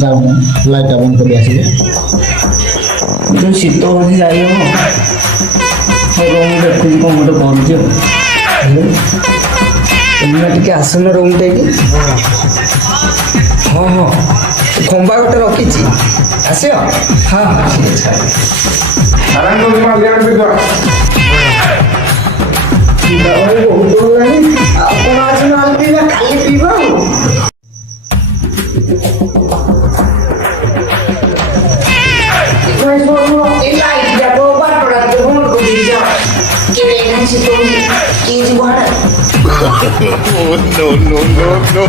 যাও লাইটটা বন্ধ করে আসবে ଯୋଉ ଶୀତ ହଉଛି ଯାଇ ହବ ରୁମ୍ ଦେଖୁଛି କ'ଣ ଗୋଟେ କରୁଛି ଆଉ ଏଇନା ଟିକେ ଆସୁନ ରୁମ୍ ଦେଇକି ହଁ ହଁ ଖମ୍ବା ଗୋଟେ ରଖିଛି ଆସିବ ହଁ ହଁ ଠିକ୍ ଅଛି ବହୁତ ହେଲାଣି ଆଉ କ'ଣ ଆଜି ନହେଲେ ପିଇବା କାଲି ପିଇବା ଆଉ Oh, no, no, no, no.